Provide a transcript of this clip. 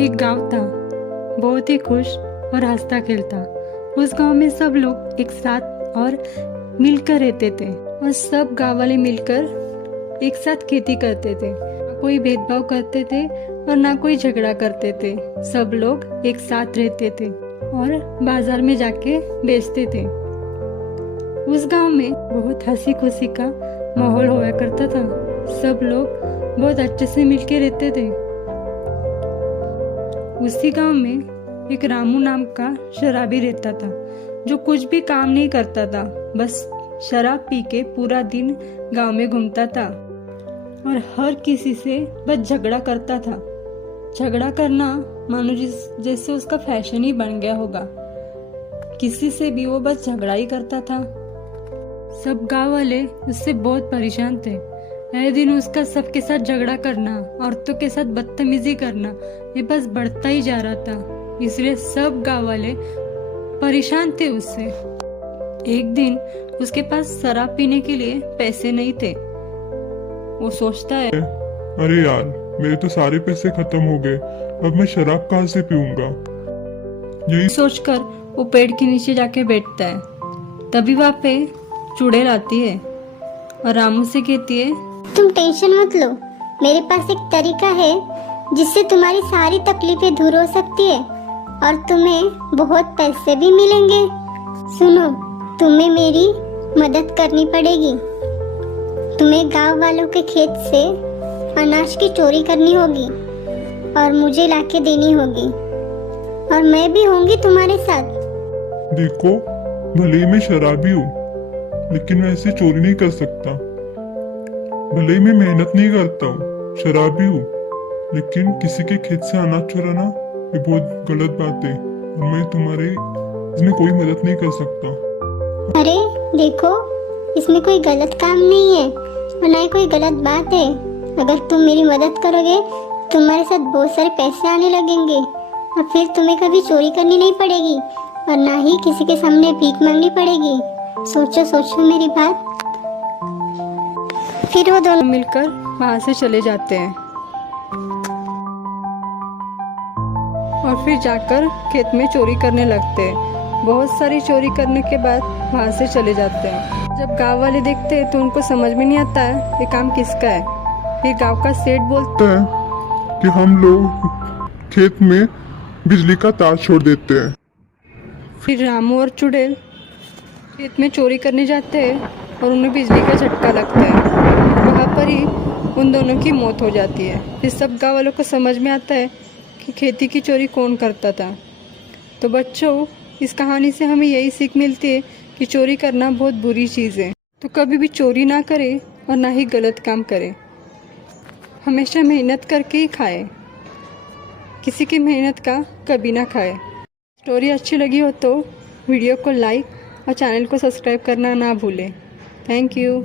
एक गांव था, बहुत ही खुश और हंसता खेलता। उस गांव में सब लोग एक साथ और मिलकर रहते थे और सब गांव वाले मिलकर एक साथ खेती करते थे। ना कोई भेदभाव करते थे और ना कोई झगड़ा करते थे। सब लोग एक साथ रहते थे और बाजार में जाके बेचते थे। उस गांव में बहुत हंसी खुशी का माहौल हुआ करता था। सब लोग बहुत अच्छे से मिलके रहते थे। उसी गांव में एक रामू नाम का शराबी रहता था, जो कुछ भी काम नहीं करता था, बस शराब पी के पूरा दिन गांव में घूमता था और हर किसी से बस झगड़ा करता था। झगड़ा करना मानो जैसे उसका फैशन ही बन गया होगा। किसी से भी वो बस झगड़ा ही करता था। सब गांव वाले उससे बहुत परेशान थे। हर दिन उसका सबके साथ झगड़ा करना, औरतों के साथ बदतमीजी करना, ये बस बढ़ता ही जा रहा था। इसलिए सब गांव वाले परेशान थे उससे। एक दिन उसके पास शराब पीने के लिए पैसे नहीं थे। वो सोचता है, अरे यार, मेरे तो सारे पैसे खत्म हो गए, अब मैं शराब कहाँ से पीऊंगा। यही सोचकर वो पेड़ के नीचे जाके बैठता है। तभी वहाँ पे चुड़ैल आती है और रामू से कहती है, तुम टेंशन मत लो, मेरे पास एक तरीका है जिससे तुम्हारी सारी तकलीफें दूर हो सकती है और तुम्हें बहुत पैसे भी मिलेंगे। सुनो, तुम्हें मेरी मदद करनी पड़ेगी। तुम्हें गांव वालों के खेत से अनाज की चोरी करनी होगी और मुझे लाके देनी होगी और मैं भी होंगी तुम्हारे साथ। देखो, भले ही मैं शराबी हूँ, लेकिन मैं ऐसे चोरी नहीं कर सकता। भले ही मैं मेहनत नहीं करता हूँ, शराबी हूँ, लेकिन किसी के खेत से अनाज चुराना ये बहुत गलत बात है और मैं तुम्हारे इसमें कोई मदद नहीं कर सकता। अरे देखो, इसमें कोई गलत काम नहीं है और ना ही कोई गलत बात है। अगर तुम मेरी मदद करोगे तुम्हारे साथ बहुत सारे पैसे आने लगेंगे और फिर तुम्हें कभी चोरी करनी नहीं पड़ेगी और ना ही किसी के सामने भीख मांगनी पड़ेगी। सोचो सोचो मेरी बात। फिर वो दोनों मिलकर वहां से चले जाते हैं और फिर जाकर खेत में चोरी करने लगते हैं। बहुत सारी चोरी करने के बाद वहां से चले जाते हैं। जब गांव वाले देखते हैं तो उनको समझ में नहीं आता है ये काम किसका है। फिर गांव का सेठ बोलता है कि हम लोग खेत में बिजली का तार छोड़ देते हैं। फिर रामू और चुड़ैल खेत में चोरी करने जाते हैं और उन्हें बिजली का झटका लगता है। वहाँ पर ही उन दोनों की मौत हो जाती है। फिर सब गाँव वालों को समझ में आता है कि खेती की चोरी कौन करता था। तो बच्चों, इस कहानी से हमें यही सीख मिलती है कि चोरी करना बहुत बुरी चीज़ है। तो कभी भी चोरी ना करें और ना ही गलत काम करें। हमेशा मेहनत करके ही खाएं। किसी की मेहनत का कभी ना खाएं। स्टोरी अच्छी लगी हो तो वीडियो को लाइक और चैनल को सब्सक्राइब करना ना भूलें। Thank you.